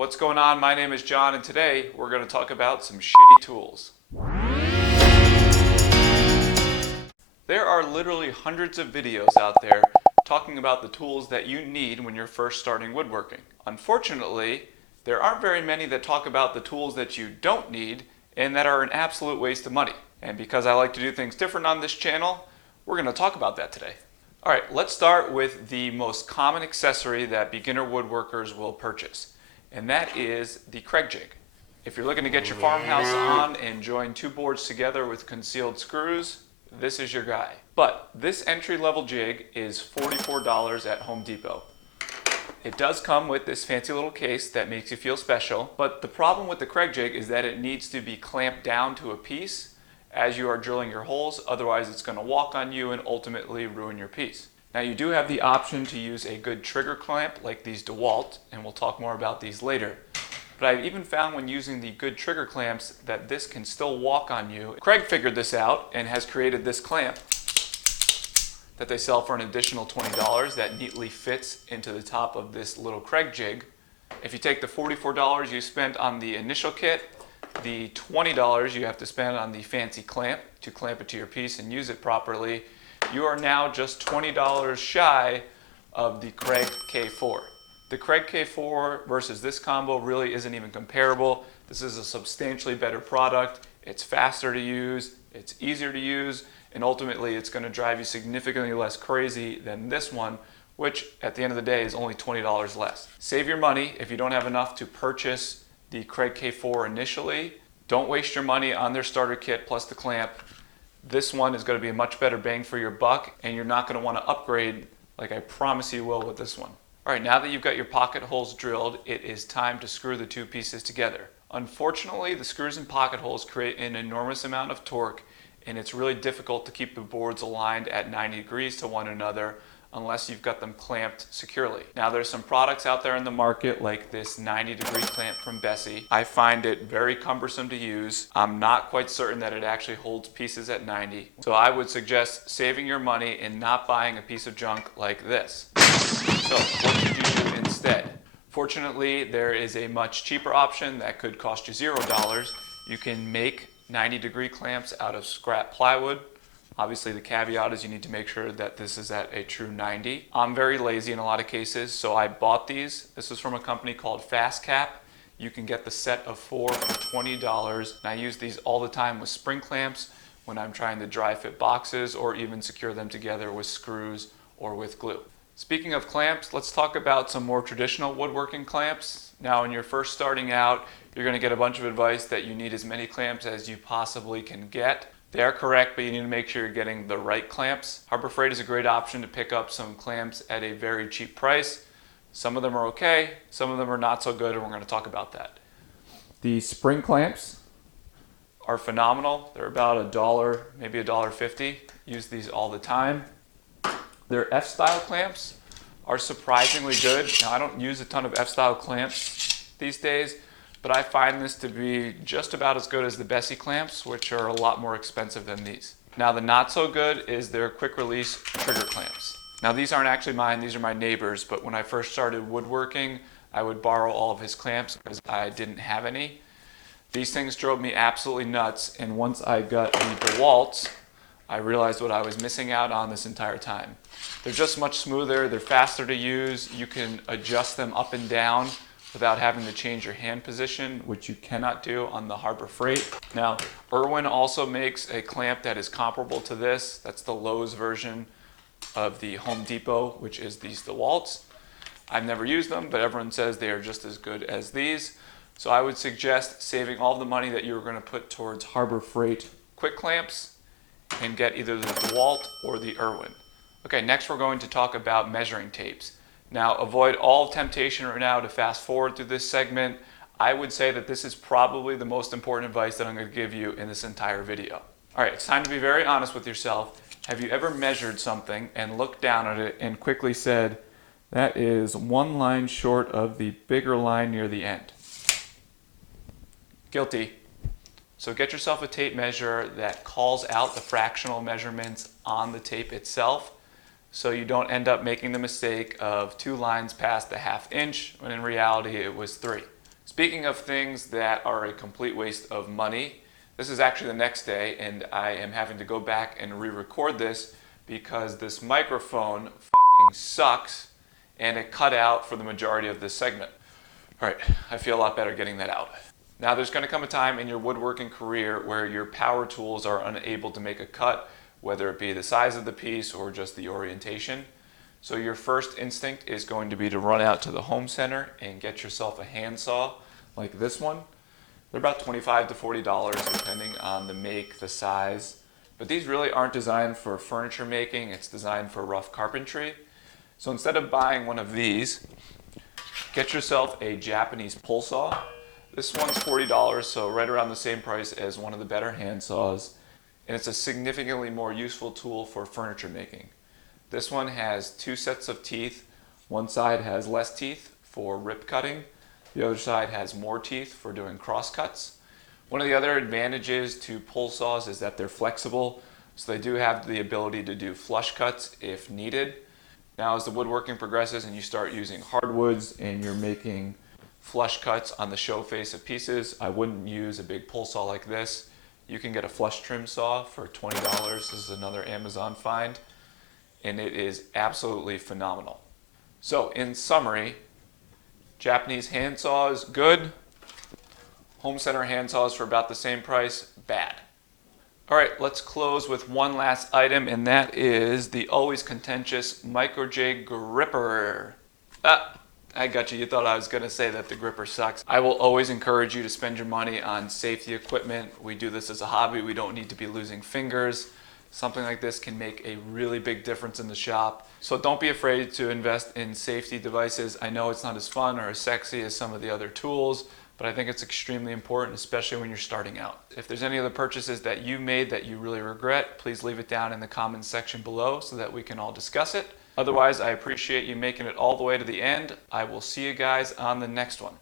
What's going on? My name is John, and today we're going to talk about some shitty tools. There are literally hundreds of videos out there talking about the tools that you need when you're first starting woodworking. Unfortunately, there aren't very many that talk about the tools that you don't need and that are an absolute waste of money. And because I like to do things different on this channel, we're going to talk about that today. Alright, let's start with the most common accessory that beginner woodworkers will purchase, and that is the Kreg Jig. If you're looking to get your farmhouse on and join two boards together with concealed screws, this is your guy. But this entry-level jig is $44 at Home Depot. It does come with this fancy little case that makes you feel special, but the problem with the Kreg Jig is that it needs to be clamped down to a piece as you are drilling your holes, otherwise it's going to walk on you and ultimately ruin your piece. Now you do have the option to use a good trigger clamp like these DeWalt, and we'll talk more about these later. But I've even found when using the good trigger clamps that this can still walk on you. Kreg figured this out and has created this clamp that they sell for an additional $20 that neatly fits into the top of this little Kreg Jig. If you take the $44 you spent on the initial kit, the $20 you have to spend on the fancy clamp to clamp it to your piece and use it properly, you are now just $20 shy of the Kreg K4. The Kreg K4 versus this combo really isn't even comparable. This is a substantially better product. It's faster to use, it's easier to use, and ultimately it's going to drive you significantly less crazy than this one, which at the end of the day is only $20 less. Save your money if you don't have enough to purchase the Kreg K4 initially. Don't waste your money on their starter kit plus the clamp. This one is going to be a much better bang for your buck, and you're not going to want to upgrade like I promise you will with this one. Alright, now that you've got your pocket holes drilled, it is time to screw the two pieces together. Unfortunately, the screws and pocket holes create an enormous amount of torque, and it's really difficult to keep the boards aligned at 90 degrees to one another unless you've got them clamped securely. Now there's some products out there in the market like this 90-degree clamp from Bessie. I find it very cumbersome to use. I'm not quite certain that it actually holds pieces at 90. So I would suggest saving your money and not buying a piece of junk like this. So what should you do instead? Fortunately, there is a much cheaper option that could cost you $0. You can make 90-degree clamps out of scrap plywood. Obviously the caveat is you need to make sure that this is at a true 90. I'm very lazy in a lot of cases, so I bought these. This is from a company called FastCap. You can get the set of 4 for $20. And I use these all the time with spring clamps when I'm trying to dry fit boxes or even secure them together with screws or with glue. Speaking of clamps, let's talk about some more traditional woodworking clamps. Now when you're first starting out, you're going to get a bunch of advice that you need as many clamps as you possibly can get. They are correct, but you need to make sure you're getting the right clamps. Harbor Freight is a great option to pick up some clamps at a very cheap price. Some of them are okay, some of them are not so good, and we're going to talk about that. The spring clamps are phenomenal. They're about $1, maybe $1.50. Use these all the time. Their F-style clamps are surprisingly good. Now I don't use a ton of F-style clamps these days, but I find this to be just about as good as the Bessie clamps, which are a lot more expensive than these. Now the not so good is their quick release trigger clamps. Now these aren't actually mine, these are my neighbor's, but when I first started woodworking, I would borrow all of his clamps because I didn't have any. These things drove me absolutely nuts, and once I got the DeWalt's, I realized what I was missing out on this entire time. They're just much smoother, they're faster to use, you can adjust them up and down without having to change your hand position, which you cannot do on the Harbor Freight. Now, Irwin also makes a clamp that is comparable to this. That's the Lowe's version of the Home Depot, which is these DeWalt's. I've never used them, but everyone says they are just as good as these. So I would suggest saving all the money that you're going to put towards Harbor Freight quick clamps and get either the DeWalt or the Irwin. Okay, next we're going to talk about measuring tapes. Now, avoid all temptation right now to fast forward through this segment. I would say that this is probably the most important advice that I'm going to give you in this entire video. Alright, it's time to be very honest with yourself. Have you ever measured something and looked down at it and quickly said, that is one line short of the bigger line near the end? Guilty. So get yourself a tape measure that calls out the fractional measurements on the tape itself, so you don't end up making the mistake of 2 lines past the 1/2 inch when in reality it was 3. Speaking of things that are a complete waste of money, this is actually the next day and I am having to go back and re-record this because this microphone fucking sucks and it cut out for the majority of this segment. All right, I feel a lot better getting that out. Now there's going to come a time in your woodworking career where your power tools are unable to make a cut, whether it be the size of the piece or just the orientation. So your first instinct is going to be to run out to the home center and get yourself a handsaw like this one. They're about $25 to $40 depending on the make, the size. But these really aren't designed for furniture making, it's designed for rough carpentry. So instead of buying one of these, get yourself a Japanese pull saw. This one's $40, so right around the same price as one of the better hand saws. And it's a significantly more useful tool for furniture making. This one has two sets of teeth. One side has less teeth for rip cutting. The other side has more teeth for doing cross cuts. One of the other advantages to pull saws is that they're flexible, so they do have the ability to do flush cuts if needed. Now as the woodworking progresses and you start using hardwoods and you're making flush cuts on the show face of pieces, I wouldn't use a big pull saw like this. You can get a flush trim saw for $20. This is another Amazon find, and it is absolutely phenomenal. So in summary, Japanese hand saws, good. Home center hand saws for about the same price, bad. All right, let's close with one last item, and that is the always contentious micro jig gripper. I got you. You thought I was going to say that the gripper sucks. I will always encourage you to spend your money on safety equipment. We do this as a hobby. We don't need to be losing fingers. Something like this can make a really big difference in the shop. So don't be afraid to invest in safety devices. I know it's not as fun or as sexy as some of the other tools, but I think it's extremely important, especially when you're starting out. If there's any other purchases that you made that you really regret, please leave it down in the comments section below so that we can all discuss it. Otherwise, I appreciate you making it all the way to the end. I will see you guys on the next one.